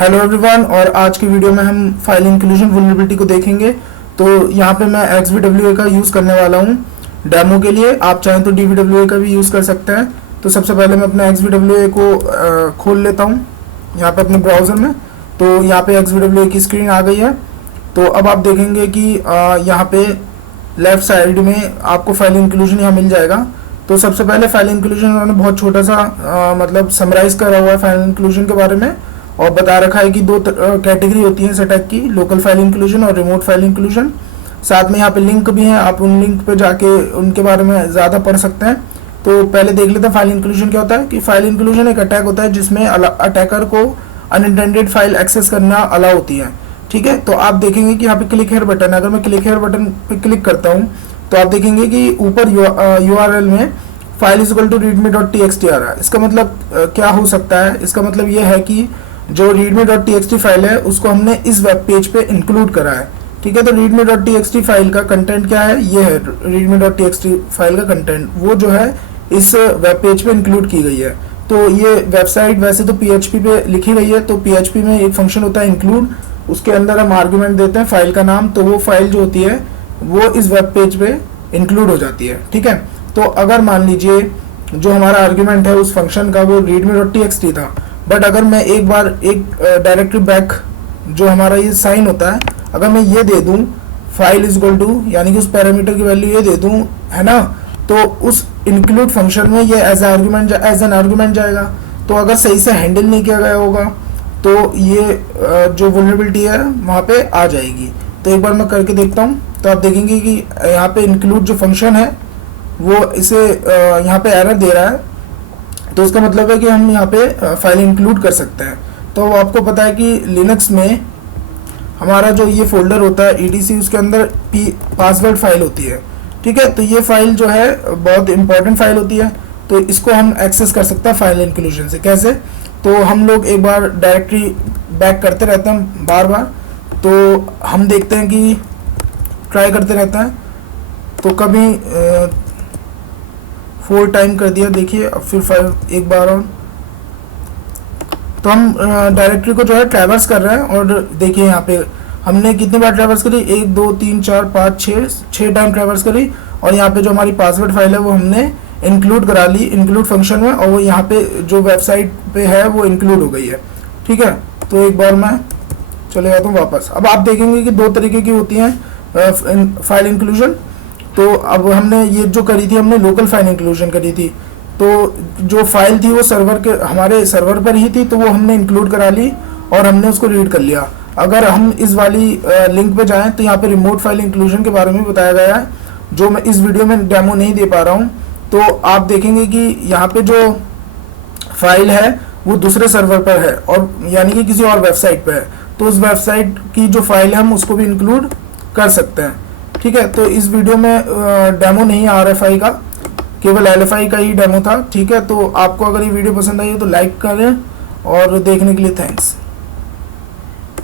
Hello everyone, और आज की वीडियो में हम फाइल इंक्लूजन वल्नरेबिलिटी को देखेंगे। तो यहाँ पे मैं XVWA का यूज़ करने वाला हूँ डेमो के लिए। आप चाहें तो DVWA का भी यूज़ कर सकते हैं। तो सबसे पहले मैं अपना XVWA को खोल लेता हूँ यहाँ पे अपने ब्राउज़र में। तो यहाँ पे XVWA की स्क्रीन आ गई है। तो अब आप देखेंगे कि यहाँ पे लेफ़्ट साइड में आपको फाइल इंक्लूजन यहाँ मिल जाएगा। तो सबसे पहले फाइल इंक्लूजन उन्होंने बहुत छोटा सा मतलब समराइज़ करा हुआ है फाइल इंक्लूजन के बारे में, और बता रखा है कि दो कैटेगरी होती है सेटअप की, लोकल फाइल इंक्लूजन और रिमोट फाइल इंक्लूजन। साथ में यहाँ पे लिंक भी है, आप उन लिंक पे जाके उनके बारे में ज़्यादा पढ़ सकते हैं। तो पहले देख लेते हैं फाइल इंक्लूजन क्या होता है। कि फाइल इंक्लूजन एक अटैक होता है जिसमें अटैकर को अनइंटेंडेड फाइल एक्सेस करना अलाउ होती है। ठीक है, तो आप देखेंगे कि यहाँ पे क्लिक हेयर बटन है। अगर मैं क्लिक हेयर बटन पे क्लिक करता हूँ तो आप देखेंगे कि ऊपर URL में file is equal to readme.txt आ रहा है। इसका मतलब क्या हो सकता है? इसका मतलब ये है कि जो readme.txt फाइल है उसको हमने इस वेब पेज पे इंक्लूड करा है। ठीक है, तो readme.txt फाइल का कंटेंट क्या है? ये है readme.txt फाइल का कंटेंट, वो जो है इस वेब पेज पे इंक्लूड की गई है। तो ये वेबसाइट वैसे तो PHP पे लिखी गई है। तो PHP में एक फंक्शन होता है इंक्लूड, उसके अंदर हम आर्ग्यूमेंट देते हैं फाइल का नाम, तो वो फाइल जो होती है वो इस वेब पेज पे इंक्लूड हो जाती है। ठीक है, तो अगर मान लीजिए जो हमारा आर्ग्यूमेंट है उस फंक्शन का वो readme.txt था, बट अगर मैं एक बार एक डायरेक्टरी बैक जो हमारा ये साइन होता है, अगर मैं ये दे दूं फाइल इज इक्वल टू, यानी कि उस पैरामीटर की वैल्यू ये दे दूं, है ना, तो उस इंक्लूड फंक्शन में ये एज एन आर्ग्यूमेंट जाएगा। तो अगर सही से हैंडल नहीं किया गया होगा तो ये जो वल्नरेबिलिटी है वहाँ पे आ जाएगी। तो एक बार मैं करके देखता हूँ। तो आप देखेंगे कि यहाँ पे इंक्लूड जो फंक्शन है वो इसे यहाँ पे एरर दे रहा है। तो इसका मतलब है कि हम यहाँ पे फाइल इंक्लूड कर सकते हैं। तो आपको पता है कि लिनक्स में हमारा जो ये फोल्डर होता है etc, उसके अंदर पासवर्ड फाइल होती है। ठीक है, तो ये फाइल जो है बहुत इंपॉर्टेंट फाइल होती है। तो इसको हम एक्सेस कर सकते हैं फाइल इंक्लूजन से। कैसे? तो हम लोग एक बार डायरेक्टरी बैक करते रहते हैं बार बार, तो हम देखते हैं कि ट्राई करते रहते हैं। तो कभी 4 टाइम कर दिया, देखिए, अब फिर 5 एक बार और। तो हम डायरेक्टरी को जो है ट्रैवर्स कर रहे हैं, और देखिए यहाँ पे हमने कितनी बार ट्रैवर्स करी, 1 2 3 4 5 6 टाइम ट्रैवर्स करी। और यहाँ पे जो हमारी पासवर्ड फाइल है वो हमने इंक्लूड करा ली इंक्लूड फंक्शन में, और वो यहाँ पे जो वेबसाइट पे है वो इंक्लूड हो गई है। ठीक है, तो एक बार मैं चले जाता हूँ वापस। अब आप देखेंगे कि 2 तरीके की होती हैं फाइल इंक्लूजन। तो अब हमने ये जो करी थी, हमने लोकल फाइल इंक्लूजन करी थी। तो जो फाइल थी वो हमारे सर्वर पर ही थी, तो वो हमने इंक्लूड करा ली और हमने उसको रीड कर लिया। अगर हम इस वाली लिंक पे जाएं तो यहाँ पे रिमोट फाइल इंक्लूजन के बारे में बताया गया है, जो मैं इस वीडियो में डेमो नहीं दे पा रहा हूँ। तो आप देखेंगे कि यहाँ पे जो फाइल है वो दूसरे सर्वर पर है, और यानी कि किसी और वेबसाइट पर है। तो उस वेबसाइट की जो फाइल है हम उसको भी इंक्लूड कर सकते हैं। ठीक है, तो इस वीडियो में डेमो नहीं RFI का, केवल LFI का ही डेमो था। ठीक है, तो आपको अगर ये वीडियो पसंद आई हो तो लाइक करें, और देखने के लिए थैंक्स।